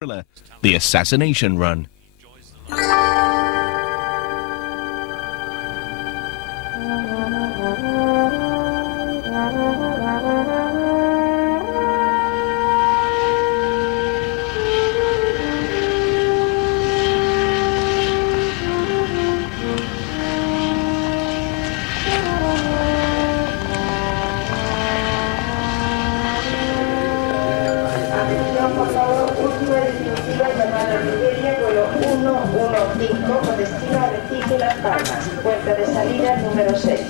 thriller, The Assassination Run. Puerta de salida número 6.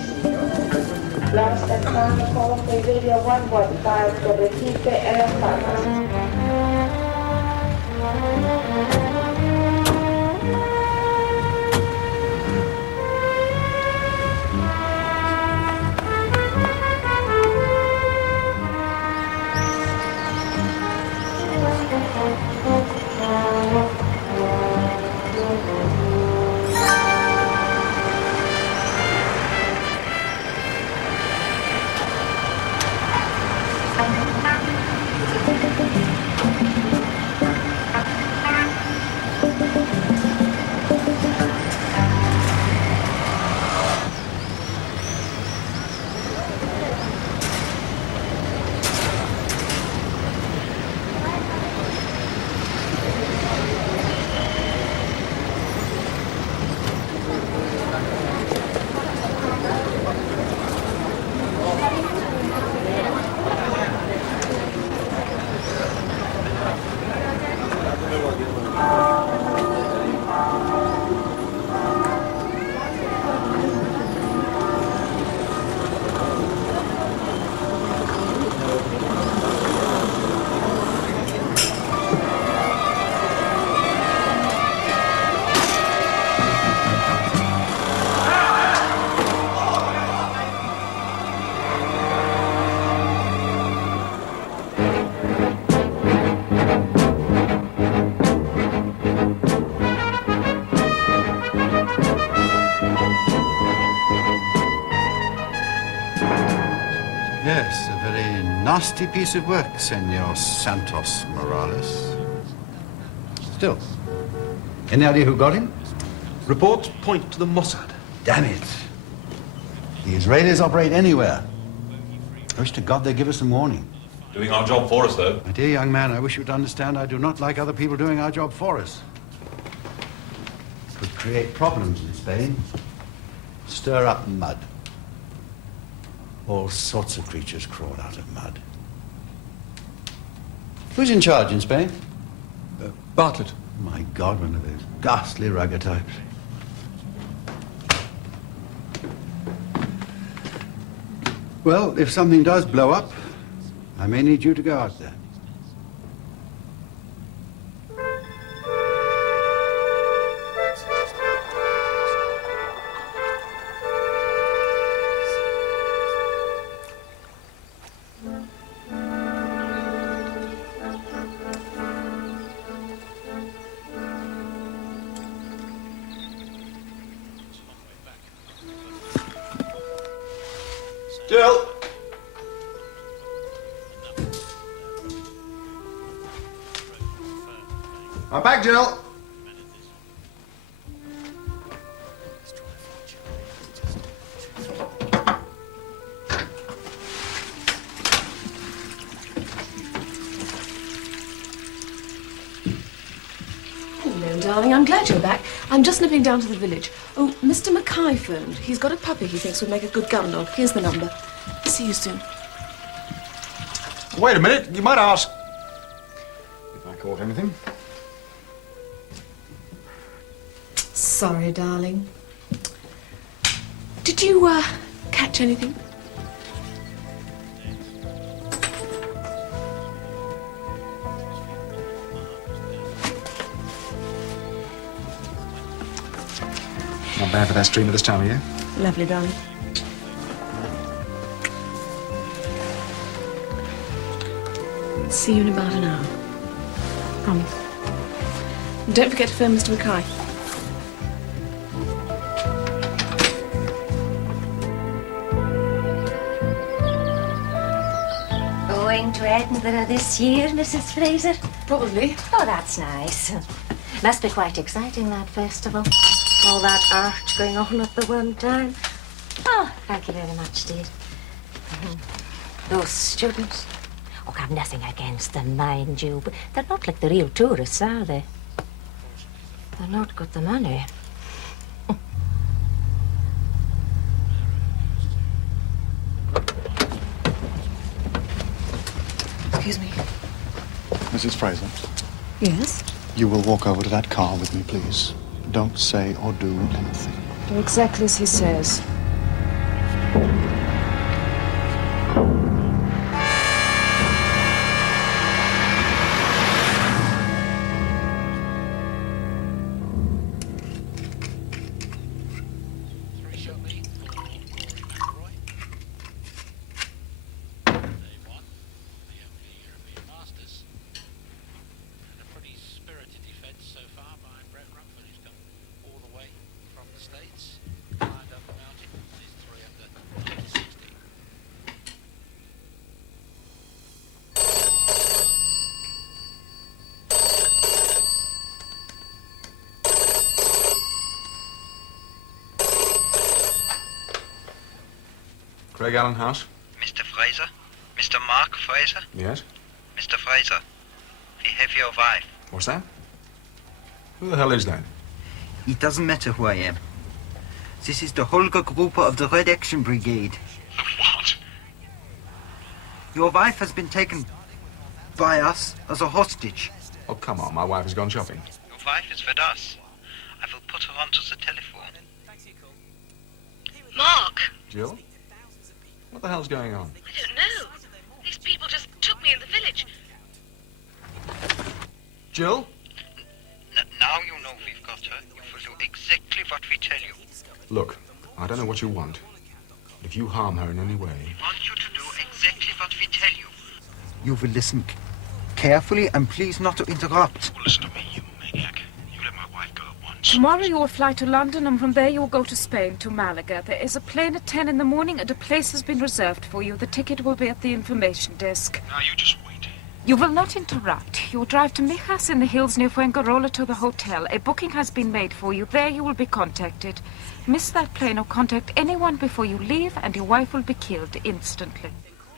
Last and final call for Iberia 115 to Recife and Las Palmas. Yes, a very nasty piece of work, Senor Santos Morales. Still, any idea who got him? Reports point to the Mossad. Damn it. The Israelis operate anywhere. I wish to God they'd give us some warning. Doing our job for us, though. My dear young man, I wish you to understand I do not like other people doing our job for us. Could create problems in Spain. Stir up mud. All sorts of creatures crawl out of mud. Who's in charge in Spain? Bartlett. My God, one of those ghastly rugger types. Well, if something does blow up, I may need you to go out there. Jill! I'm back, Jill. Hello, darling. I'm glad you're back. I'm just nipping down to the village. Oh, Mr. Mackay phoned. He's got a puppy he thinks would make a good gun dog. Here's the number. See you soon. Wait a minute. You might ask if I caught anything. Sorry, darling. Did you, catch anything? Not bad for that stream at this time of year. Lovely, darling. See you in about an hour. Promise. And don't forget to phone Mr. Mackay. Going to Edinburgh this year, Mrs. Fraser? Probably. Oh, that's nice. Must be quite exciting, that festival. All that art going on at the one time. Oh, thank you very much, dear. Those students. Oh, I've nothing against them, mind you, but they're not like the real tourists, are they? They're not got the money. Excuse me. Mrs. Fraser, Yes? you will walk over to that car with me, please. Don't say or do anything. Do exactly as he says. Craig Allen House? Mr. Fraser? Mr. Mark Fraser? Yes? Mr. Fraser, we have your wife. What's that? Who the hell is that? It doesn't matter who I am. This is the Holger Gruber of the Red Action Brigade. What? Your wife has been taken by us as a hostage. Oh, come on, my wife has gone shopping. Your wife is with us. I will put her onto the telephone. Mark! Jill? What the hell's going on? I don't know. These people just took me in the village. Jill? Now you know we've got her. You will do exactly what we tell you. Look, I don't know what you want. But if you harm her in any way... We want you to do exactly what we tell you. You will listen carefully and please not to interrupt. Well, listen to me, you maniac. You let my wife go at once. Tomorrow you will fly to London, and from there you will go to Spain, to Malaga. There is a plane at 10 in the morning, and a place has been reserved for you. The ticket will be at the information desk. Now, you just wait. You will not interrupt. You will drive to Mijas in the hills near Fuengirola to the hotel. A booking has been made for you. There you will be contacted. Miss that plane or contact anyone before you leave, and your wife will be killed instantly.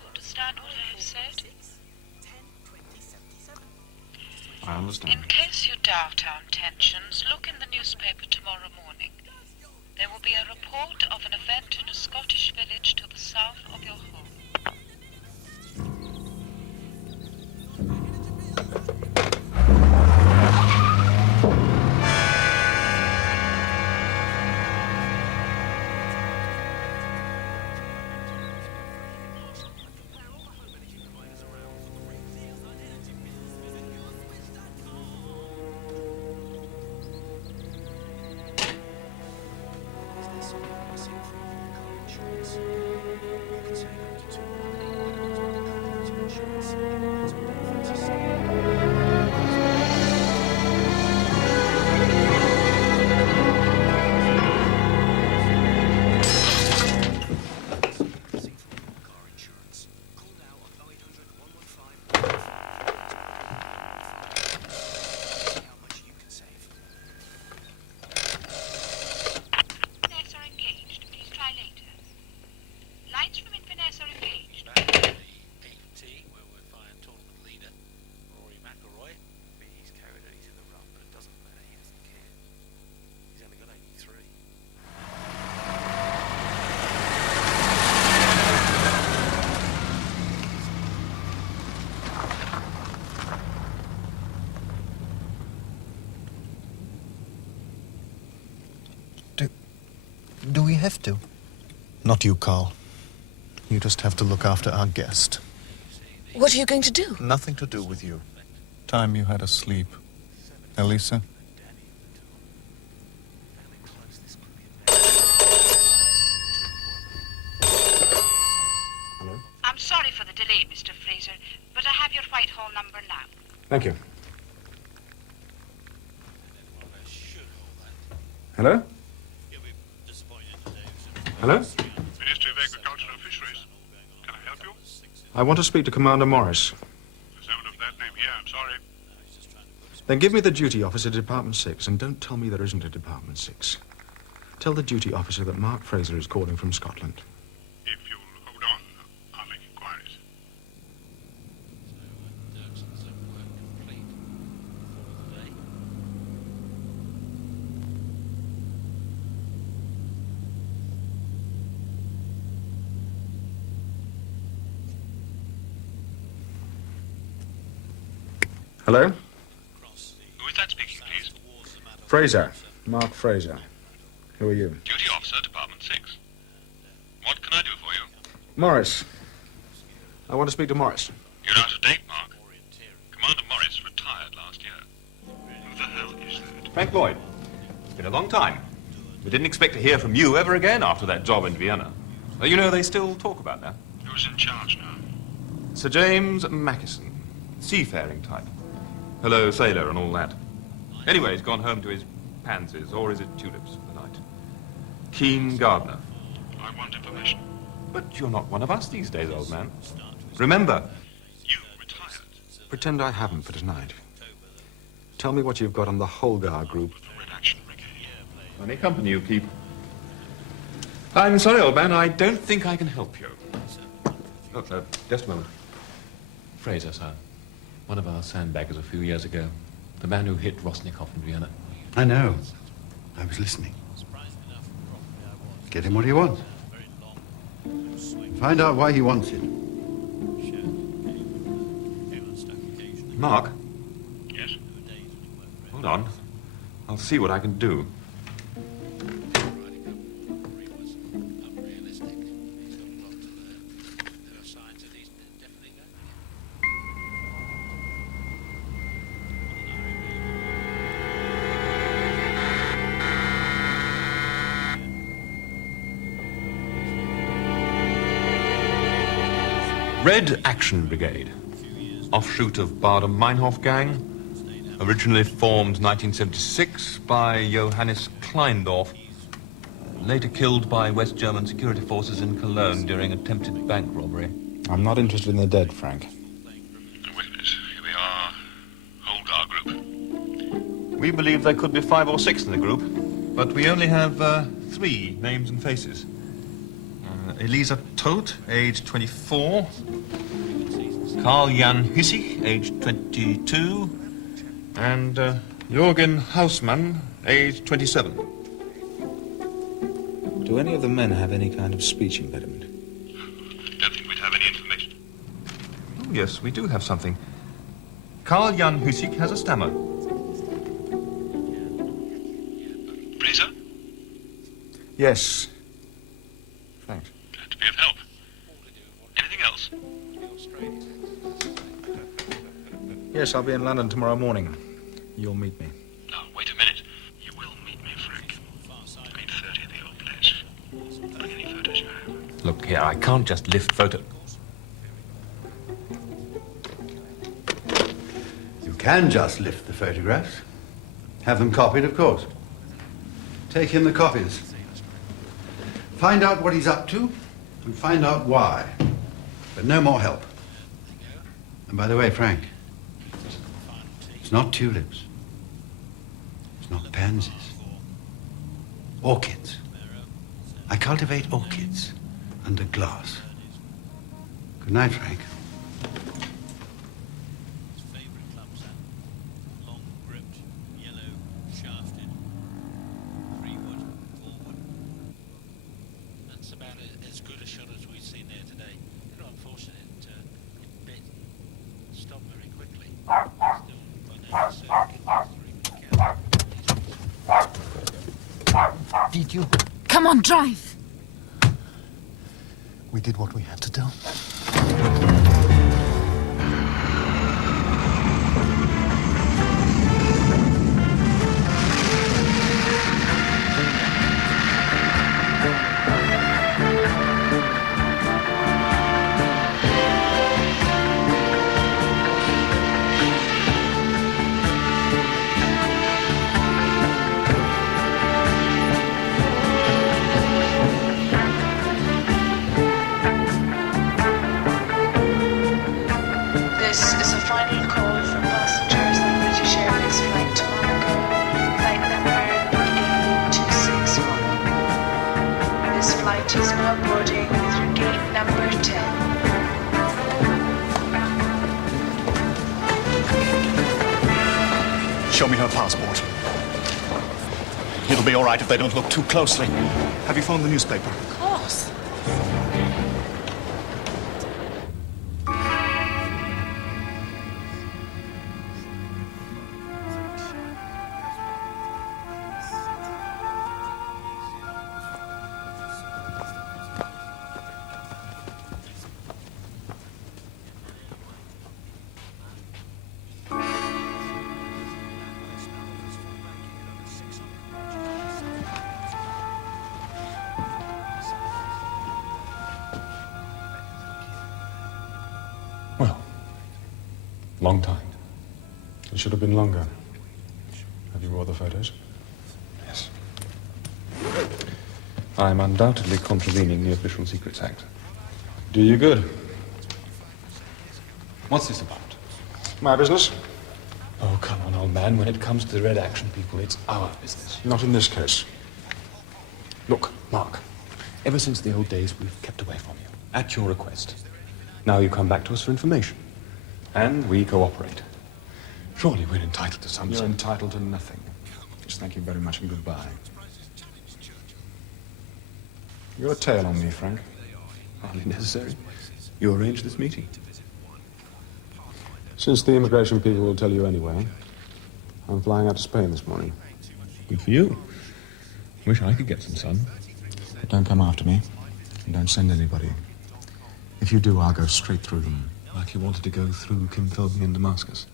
Understand what I have said? I understand. In case you doubt our intentions, look in the newspaper tomorrow morning. There will be a report of an event in a Scottish village to the south of your home. Do we have to? Not you, Carl. You just have to look after our guest. What are you going to do? Nothing to do with you. Time you had a sleep. Elisa? Hello? I'm sorry for the delay, Mr. Fraser, but I have your Whitehall number now. Thank you. Hello? Hello? Ministry of Agriculture and Fisheries. Can I help you? I want to speak to Commander Morris. There's no one of that name here, I'm sorry. Then give me the duty officer to Department 6, and don't tell me there isn't a Department 6. Tell the duty officer that Mark Fraser is calling from Scotland. If you'll hold on, I'll make inquiries. Hello? Who is that speaking, please? Fraser. Mark Fraser. Who are you? Duty officer, Department 6. What can I do for you? Morris. I want to speak to Morris. You're out of date, Mark. Commander Morris retired last year. Who the hell is that? Frank Lloyd. It's been a long time. We didn't expect to hear from you ever again after that job in Vienna. Well, you know, they still talk about that. Who's in charge now? Sir James Mackison. Seafaring type. Hello, sailor and all that. Anyway, he's gone home to his pansies, or is it tulips for the night? Keen gardener. I want information. But you're not one of us these days, old man. Remember, You retired. Pretend I haven't for tonight. Tell me what you've got on the Holgar group. The Red Action Brigade. funny company you keep. I'm sorry, old man, I don't think I can help you. Oh, just a moment. Fraser, sir. One of our sandbaggers a few years ago. The man who hit Rosnikov in Vienna. I know. I was listening. Get him what he wants. Find out why he wants it. Mark? Yes? Hold on. I'll see what I can do. Red Action Brigade, offshoot of Bader-Meinhof gang, originally formed 1976 by Johannes Kleindorf, later killed by West German security forces in Cologne during attempted bank robbery. I'm not interested in the dead, Frank. Wait a minute. Here we are. Holgar Group. We believe there could be 5 or 6 in the group, but we only have 3 names and faces. Elisa Todt, age 24. Karl-Jan Hüssig, age 22. And Jürgen Hausmann, age 27. Do any of the men have any kind of speech impediment? Don't think we'd have any information. Oh, yes, we do have something. Karl-Jan Hüssig has a stammer. Fraser? Yes. Thanks. Glad to be of help. Anything else? Yes, I'll be in London tomorrow morning. You'll meet me. No, wait a minute. You will meet me, Frank. 8:30 at the old place. Bring any photos you have. Look here, I can't just lift photos. You can just lift the photographs. Have them copied, of course. Take him the copies. Find out what he's up to and find out why. But no more help. And by the way, Frank, it's not tulips. It's not pansies. Orchids. I cultivate orchids under glass. Good night, Frank. Did you? Come on, drive. We did what we had to do. Show me her passport. It'll be all right if they don't look too closely. Have you phoned the newspaper? Of course. Well, long time. It should have been longer. Have you all the photos? Yes. I'm undoubtedly contravening the Official Secrets Act. Do you good. What's this about? My business? Oh, come on, old man. When it comes to the Red Action people, it's our business. Not in this case. Look, Mark, ever since the old days, we've kept away from you, at your request. Now you come back to us for information, and we cooperate. Surely we're entitled to some... You're entitled to nothing. Just thank you very much and goodbye. You got a tail on me, Frank. Hardly necessary. You arranged this meeting. Since the immigration people will tell you anyway, I'm flying out to Spain this morning. Good for you. Wish I could get some sun. But don't come after me. And don't send anybody. If you do, I'll go straight through them. Like you wanted to go through Kim Philby in Damascus.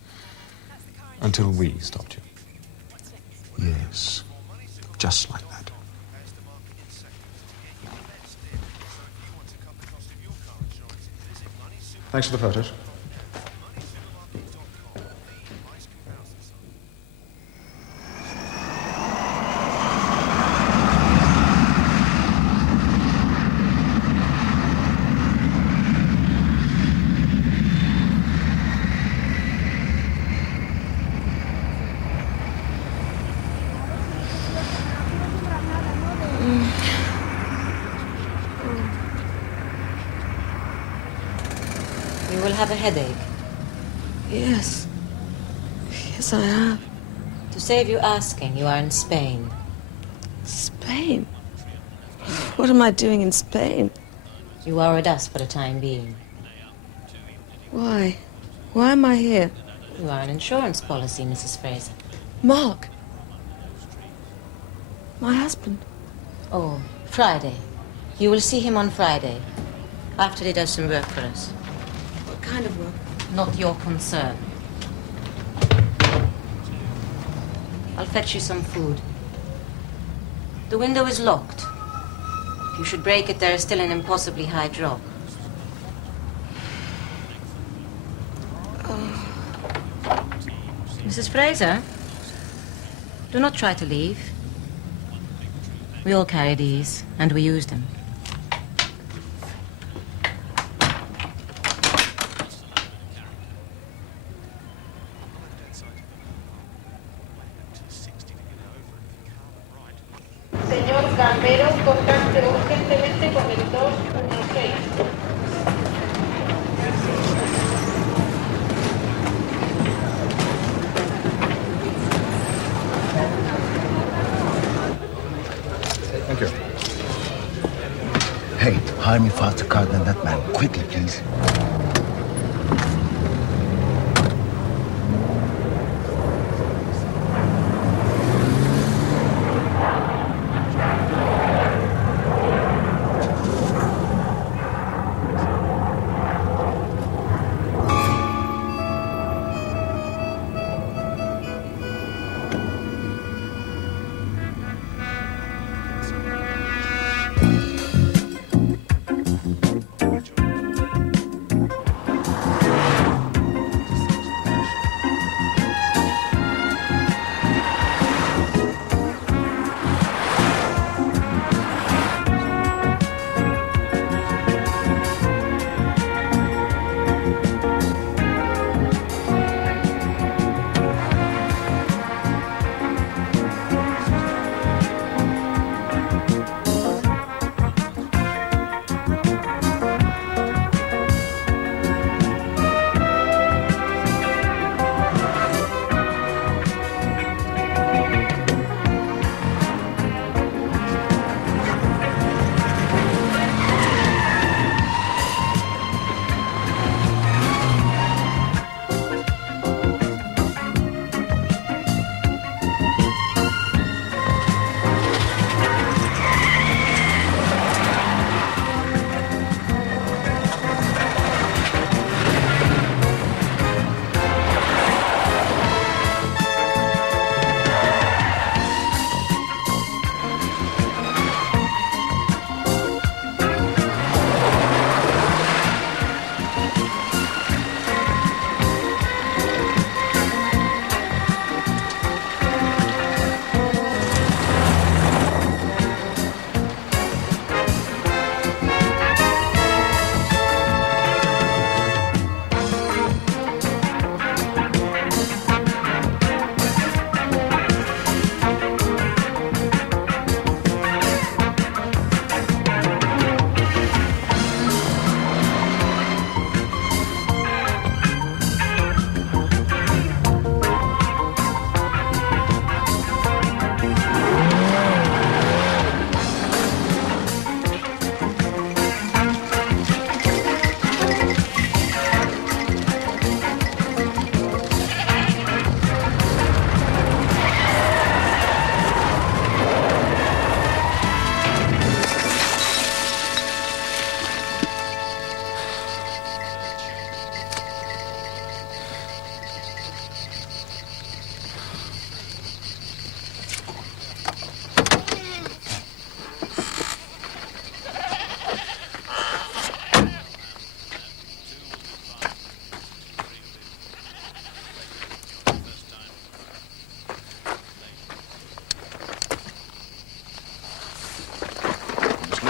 Until we stopped you. Yes. Just like that. Thanks for the photos. You will have a headache. Yes. Yes, I have. To save you asking, you are in Spain. Spain? What am I doing in Spain? You are with us for the time being. Why? Why am I here? You are an insurance policy, Mrs. Fraser. Mark. My husband. Oh, Friday. You will see him on Friday, after he does some work for us. What kind of work? Not your concern. I'll fetch you some food. The window is locked. If you should break it, there is still an impossibly high drop. Mrs. Fraser, do not try to leave. We all carry these, and we use them. Señor Gambero, contacte urgentemente con el 216. Thank you. Hey, hire me faster car than that man. Quickly, please.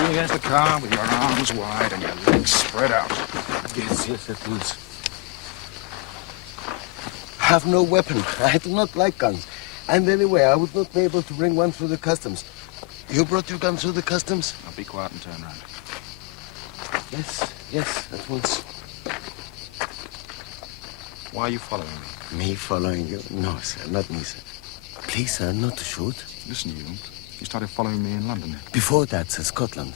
Here's the car with your arms wide and your legs spread out. Yes, at once. I have no weapon. I do not like guns. And anyway, I would not be able to bring one through the customs. You brought your gun through the customs? Now be quiet and turn round. Yes, at once. Why are you following me? Me following you? No, sir, not me, sir. Please, sir, not to shoot. Listen, you started following me in London. Before that, sir, Scotland.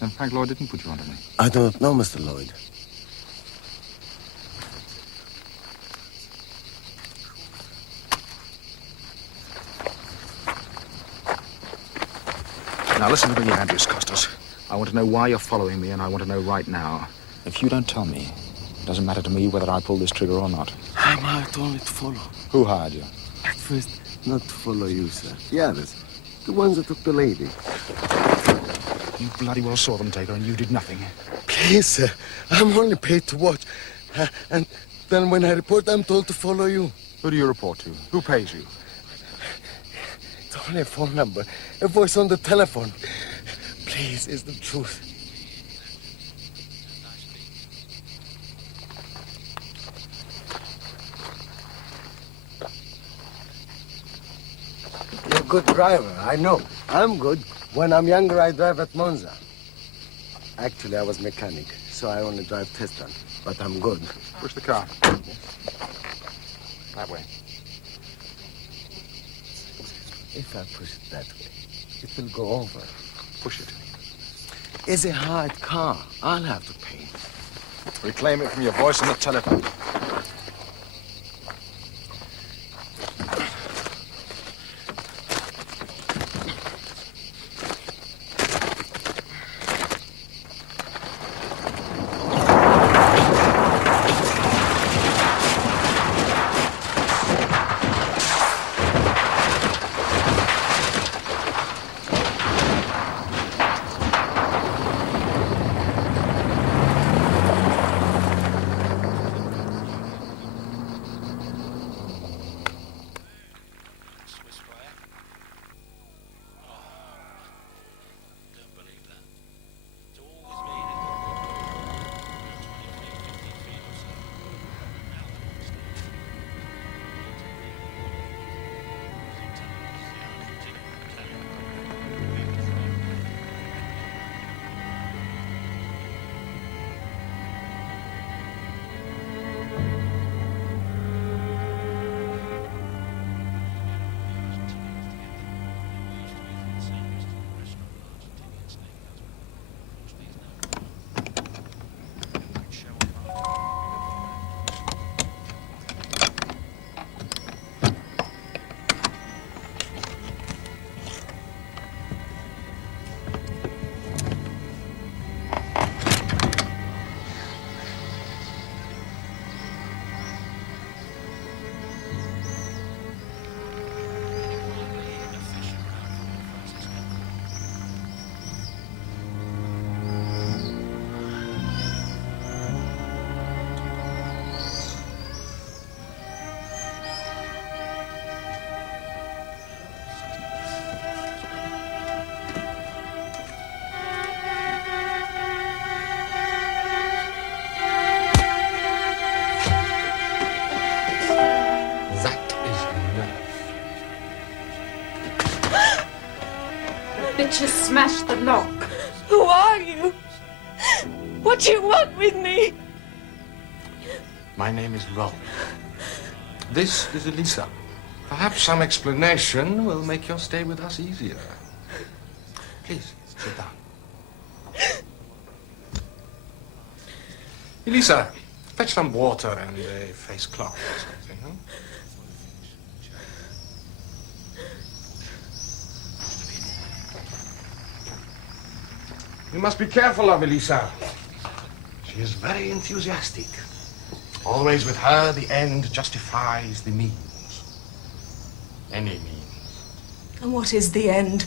Then Frank Lloyd didn't put you onto me. I do not know, Mr. Lloyd. Now listen to me, Andrews Costas. I want to know why you're following me, and I want to know right now. If you don't tell me, it doesn't matter to me whether I pull this trigger or not. I'm hired only to follow. Who hired you? At first, not to follow you, sir. The others. The ones that took the lady. You bloody well saw them take her, and you did nothing. Please, sir. I'm only paid to watch. And then when I report, I'm told to follow you. Who do you report to? Who pays you? It's only a phone number. A voice on the telephone. Please, it's the truth. You're a good driver, I know. I'm good. When I'm younger, I drive at Monza. Actually, I was mechanic, so I only drive test run. But I'm good. Push the car. That way. If I push it that way, it will go over. Push it. It's a hard car. I'll have to pay. Reclaim it from your voice on the telephone. Bitches smashed the lock. Who are you? What do you want with me? My name is Roll. This is Elisa. Perhaps some explanation will make your stay with us easier. Please, sit down. Elisa, fetch some water and a face cloth or something, huh? You must be careful of Elisa. She is very enthusiastic. Always with her, the end justifies the means. Any means. And what is the end?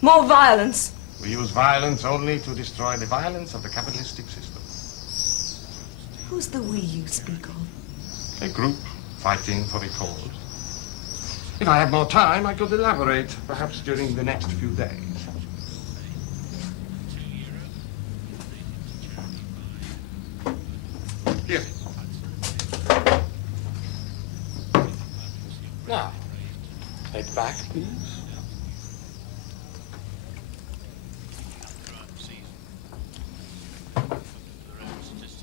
More violence. We use violence only to destroy the violence of the capitalistic system. Who's the we you speak of? A group fighting for a cause. If I had more time, I could elaborate, perhaps during the next few days. Head back, please.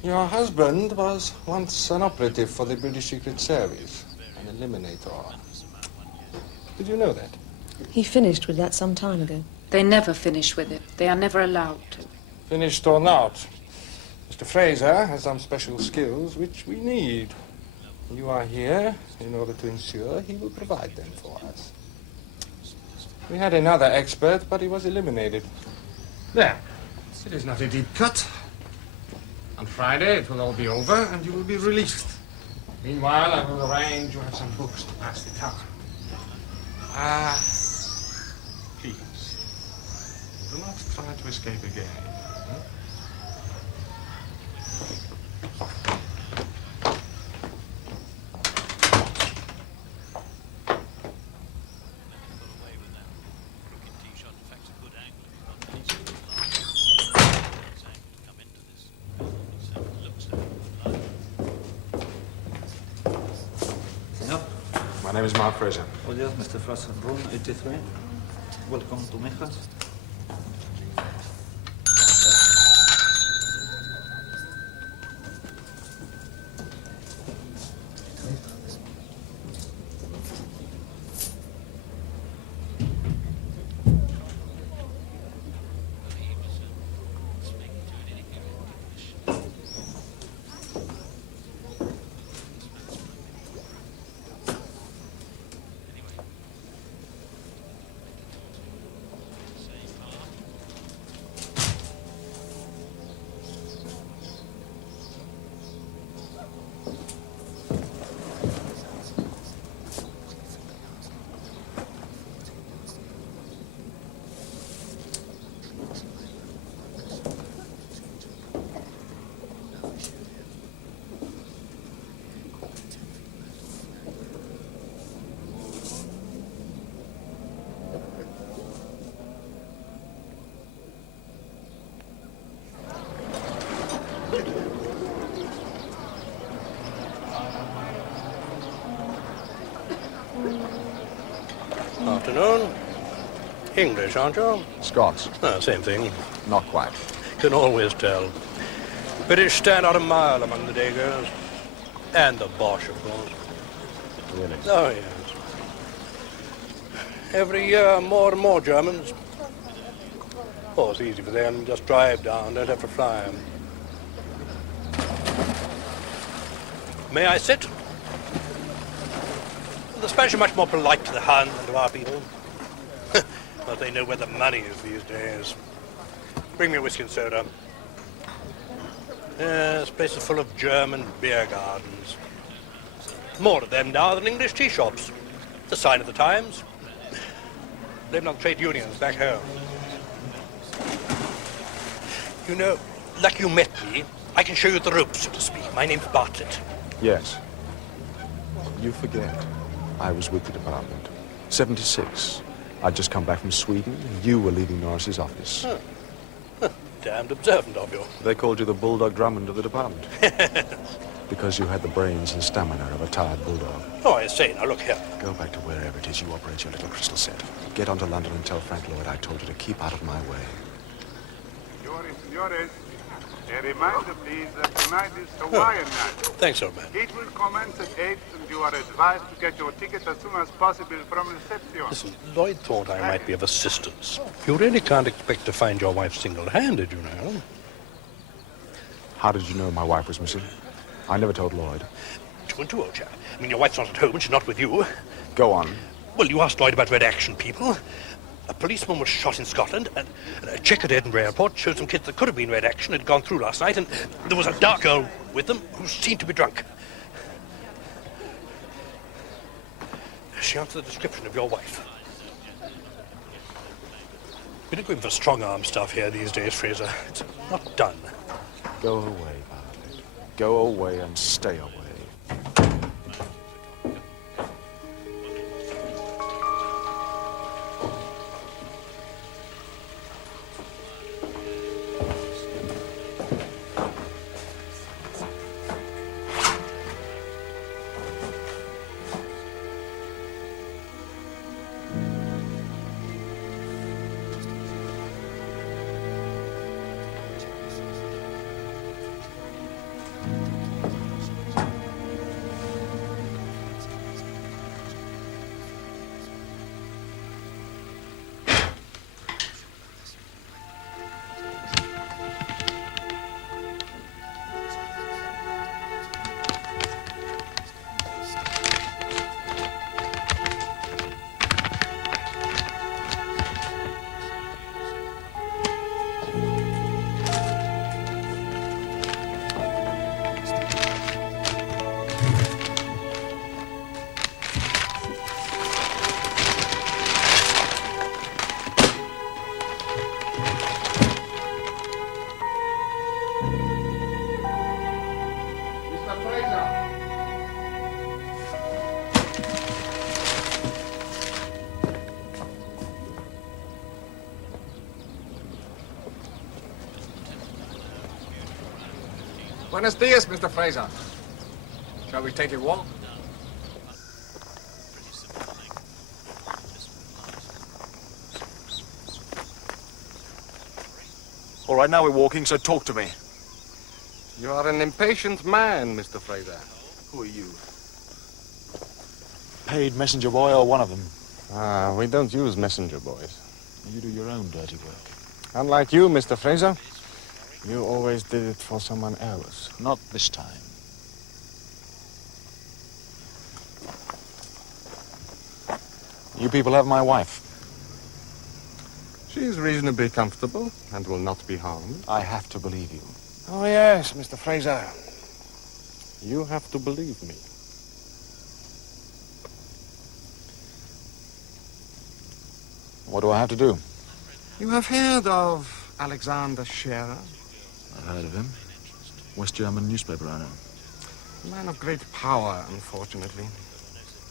Your husband was once an operative for the British Secret Service, an eliminator. Did you know that? He finished with that some time ago. They never finish with it. They are never allowed to. Finished or not, Mr. Fraser has some special skills which we need. You are here in order to ensure he will provide them for us. We had another expert, but he was eliminated. There. It is not a deep cut. On Friday, it will all be over, and you will be released. Meanwhile, I will arrange you have some books to pass the time. Please, do not try to escape again. My name is Mark Fraser. Oh yes, Mr. Fraser. Room 83. Welcome to Mijas. Afternoon. English, aren't you? Scots. Same thing. Not quite. Can always tell. British stand out a mile among the Dagoes. And the Bosch, of course. Really? Oh, yes. Every year, more and more Germans. Oh, it's easy for them. Just drive down, don't have to fly. May I sit? The Spanish are much more polite to the Hun than to our people. But they know where the money is these days. Bring me a whiskey and soda. This place is full of German beer gardens. More of them now than English tea shops. It's a sign of the times. Blame it on trade unions back home. You know, like you met me, I can show you the ropes, so to speak. My name's Bartlett. Yes. You forget. I was with the department. 76. I'd just come back from Sweden, and you were leaving Norris's office. Damned observant of you. They called you the Bulldog Drummond of the department. Because you had the brains and stamina of a tired bulldog. Oh, I say, now look here. Go back to wherever it is you operate your little crystal set. Get onto London and tell Frank Lloyd I told you to keep out of my way. Senores, a reminder, please, that tonight is Hawaiian night. Thanks, old man. It will commence at 8, and you are advised to get your ticket as soon as possible from reception. Listen, Lloyd thought I might be of assistance. You really can't expect to find your wife single-handed, you know. How did you know my wife was missing? I never told Lloyd. 2 and 2, old chap. I mean, your wife's not at home and she's not with you. Go on. Well, you asked Lloyd about Red Action people. A policeman was shot in Scotland, and a check at Edinburgh Airport showed some kids that could have been Red Action had gone through last night, and there was a dark girl with them who seemed to be drunk. She answered the description of your wife. We're not going for strong-arm stuff here these days, Fraser. It's not done. Go away, Bartlett. Go away and stay away. Buenos dias, Mr. Fraser. Shall we take a walk? All right, now we're walking, so talk to me. You are an impatient man, Mr. Fraser. Who are you? Paid messenger boy or one of them? Ah, we don't use messenger boys. You do your own dirty work. Unlike you, Mr. Fraser, you always did it for someone else. Not this time. You people have my wife. She's reasonably comfortable and will not be harmed. I have to believe you. Oh, yes, Mr. Fraser. You have to believe me. What do I have to do? You have heard of Alexander Scherer? I've heard of him. West German newspaper owner. A man of great power, unfortunately.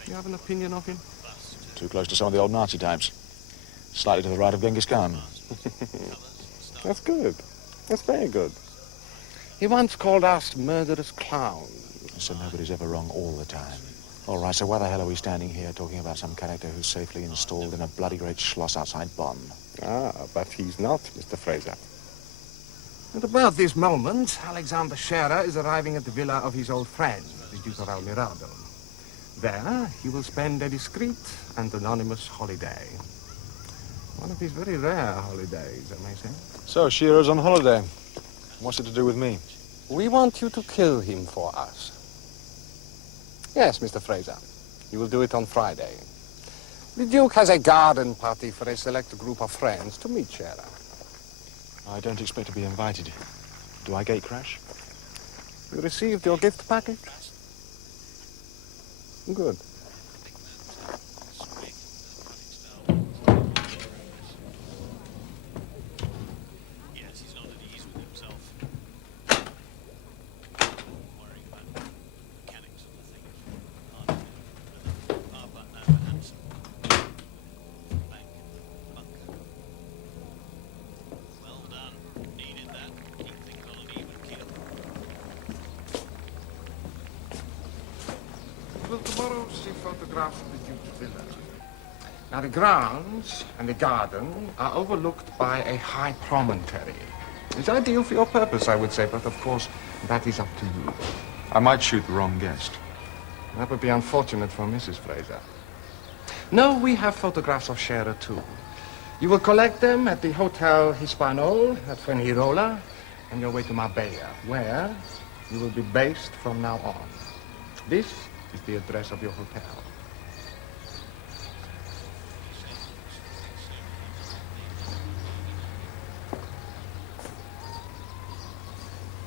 You have an opinion of him? Too close to some of the old Nazi types. Slightly to the right of Genghis Khan. That's good. That's very good. He once called us murderous clowns. So nobody's ever wrong all the time. All right, so why the hell are we standing here talking about some character who's safely installed in a bloody great schloss outside Bonn? Ah, but he's not, Mr. Fraser. At about this moment, Alexander Scherer is arriving at the villa of his old friend, the Duke of Almirado. There, he will spend a discreet and anonymous holiday. One of his very rare holidays, I may say. So, Shearer's on holiday. What's it to do with me? We want you to kill him for us. Yes, Mr. Fraser. You will do it on Friday. The Duke has a garden party for a select group of friends to meet Scherer. I don't expect to be invited. Do I gate crash? You received your gift package? Good. Will tomorrow see photographs of the Duke's villa. Now, the grounds and the garden are overlooked by a high promontory. It's ideal for your purpose, I would say, but of course, that is up to you. I might shoot the wrong guest. That would be unfortunate for Mrs. Fraser. No, we have photographs of Scherer, too. You will collect them at the Hotel Hispanol at Fuengirola on your way to Marbella, where you will be based from now on. This is the address of your hotel.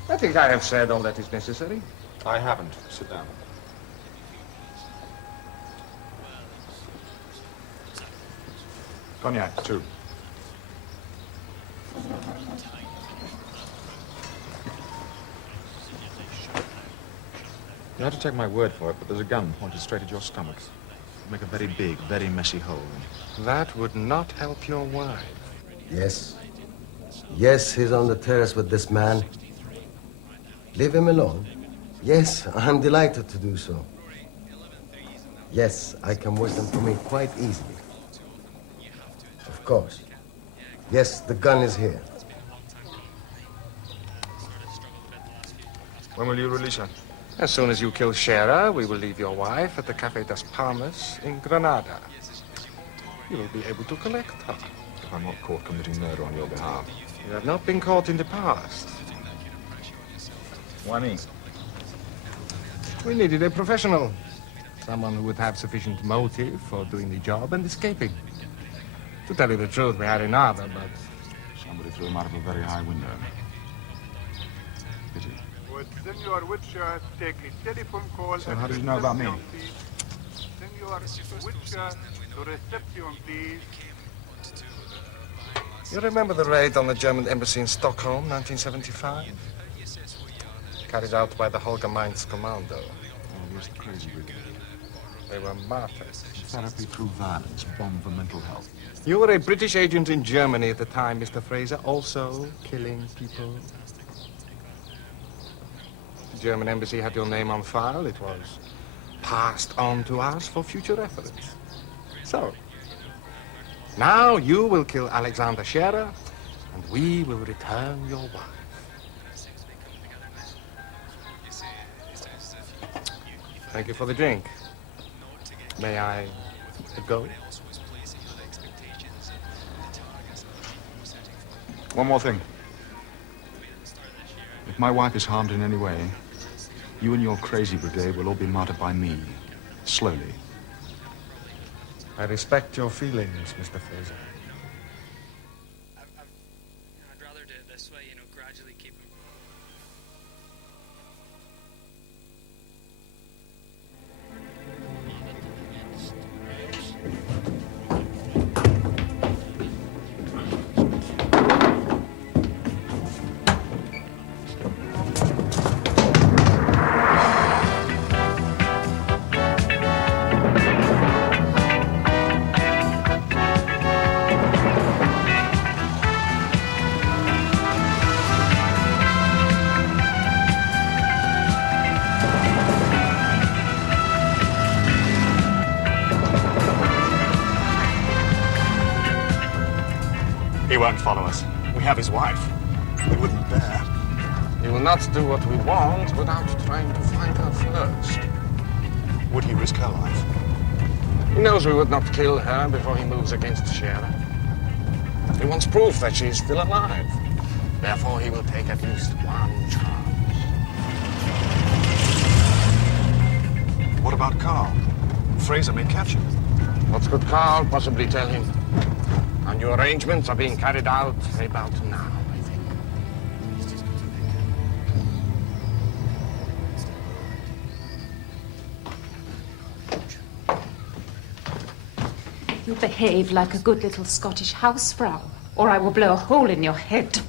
I think I have said all that is necessary. I haven't. Sit down. Cognac, 2. You have to take my word for it, but there's a gun pointed straight at your stomach. It'll make a very big, very messy hole. That would not help your wife. Yes. Yes, he's on the terrace with this man. Leave him alone. Yes, I'm delighted to do so. Yes, I can work them for me quite easily. Of course. Yes, the gun is here. When will you release her? As soon as you kill Scherer, we will leave your wife at the Café das Palmas in Granada. You will be able to collect her. If I'm not caught committing murder on your behalf. You have not been caught in the past. Why me? We needed a professional. Someone who would have sufficient motive for doing the job and escaping. To tell you the truth, we had another, but... Somebody threw him out of a very high window. Pity. Would Senor Witcher take a telephone call? So how did you know about me? Senor Witcher, to reception, please. You remember the raid on the German embassy in Stockholm, 1975? Carried out by the Holger Mainz Commando. Oh, yes, the crazy brigade. They were martyrs. Therapy through violence, bomb for mental health. You were a British agent in Germany at the time, Mr. Fraser, also killing people. The German embassy had your name on file. It was passed on to us for future reference. So, now you will kill Alexander Scherer, and we will return your wife. Thank you for the drink. May I go? One more thing. If my wife is harmed in any way, you and your crazy brigade will all be martyred by me, slowly. I respect your feelings, Mr. Fraser. I'd rather do it this way, you know, gradually keep him. He won't follow us. We have his wife. We wouldn't dare. He will not do what we want without trying to find her first. Would he risk her life? He knows we would not kill her before he moves against Scherer. He wants proof that she is still alive. Therefore, he will take at least one chance. What about Carl? Fraser may catch him. What could Carl possibly tell him? Our new arrangements are being carried out about now, I think. You behave like a good little Scottish housefrau, or I will blow a hole in your head.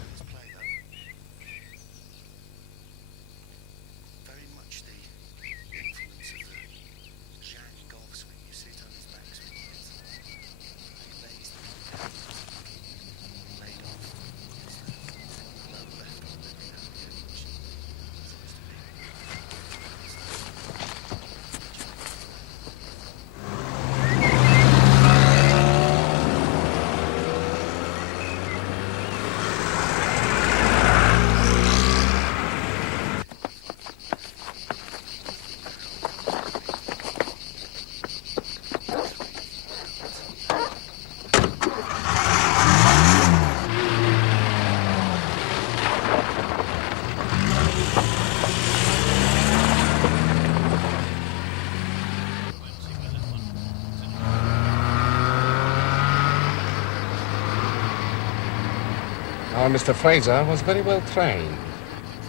Our Mr. Fraser was very well trained,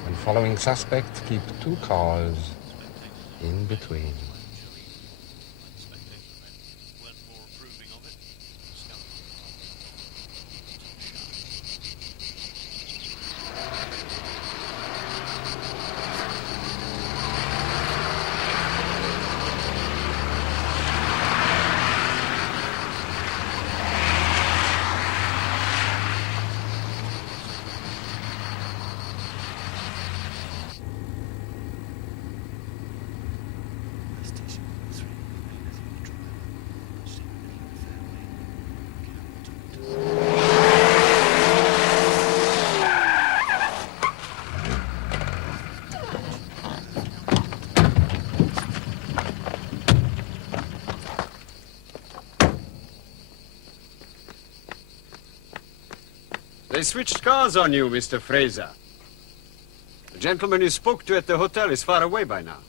and following suspect keep two cars in between. They switched cars on you, Mr. Fraser. The gentleman you spoke to at the hotel is far away by now.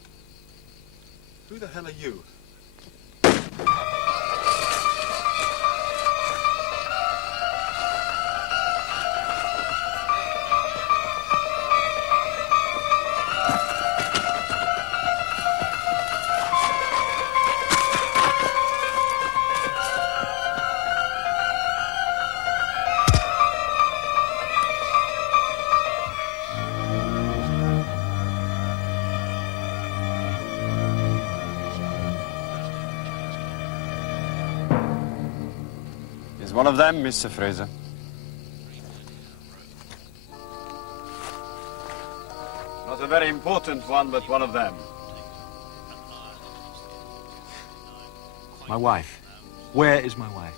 Who the hell are you? Is one of them, Mr. Fraser? Not a very important one, but one of them. My wife. Where is my wife?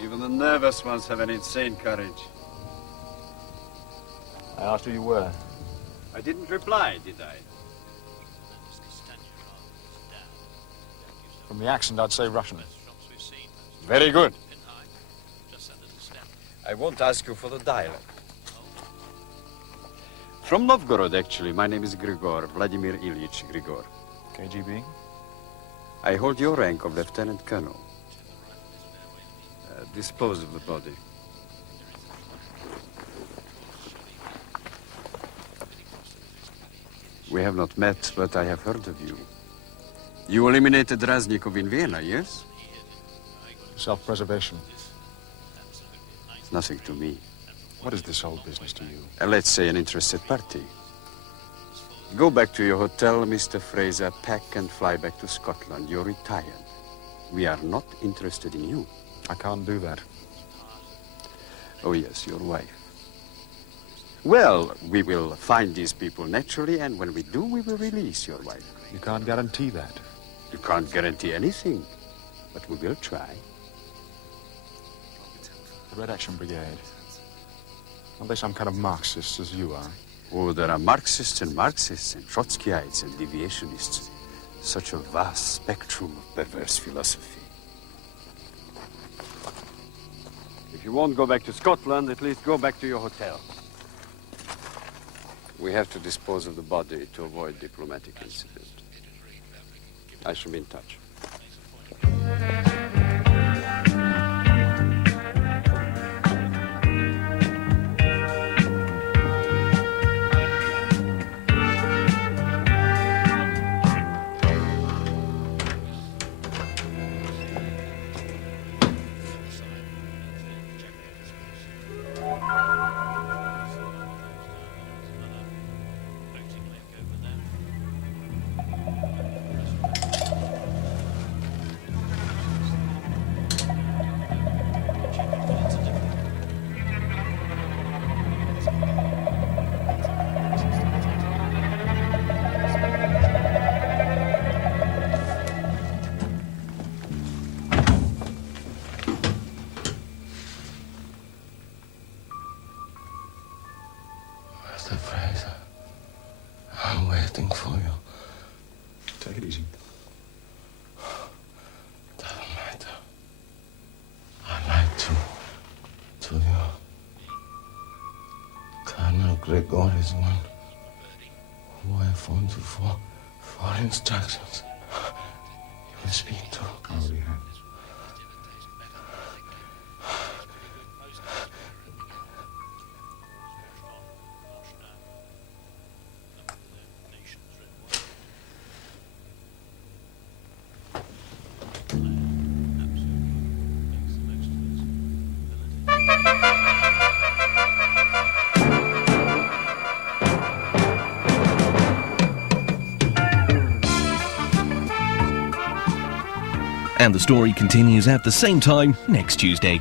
Even the nervous ones have an insane courage. I asked who you were. I didn't reply, did I? From the accent, I'd say Russian. Very good. I won't ask you for the dialect. From Novgorod, actually. My name is Grigor, Vladimir Ilyich Grigor. KGB? I hold your rank of Lieutenant Colonel. Dispose of the body. We have not met, but I have heard of you. You eliminated Raznikov in Vienna, yes? Self-preservation. It's nothing to me. What is this whole business to you? Let's say an interested party. Go back to your hotel, Mr. Fraser. Pack and fly back to Scotland. You're retired. We are not interested in you. I can't do that. Oh, yes, your wife. Well, we will find these people naturally, and when we do, we will release your wife. You can't guarantee that. You can't guarantee anything, but we will try. The Red Action Brigade. Aren't they some kind of Marxists as you are? Oh, there are Marxists and Trotskyites and deviationists. Such a vast spectrum of perverse philosophy. If you won't go back to Scotland, at least go back to your hotel. We have to dispose of the body to avoid diplomatic incident. I shall be in touch. Mr. Fraser, I'm waiting for you. Take it easy. Doesn't matter. I lied to you. Colonel Gregor is one who I phoned you for instructions. You will speak to. I already have. And the story continues at the same time next Tuesday.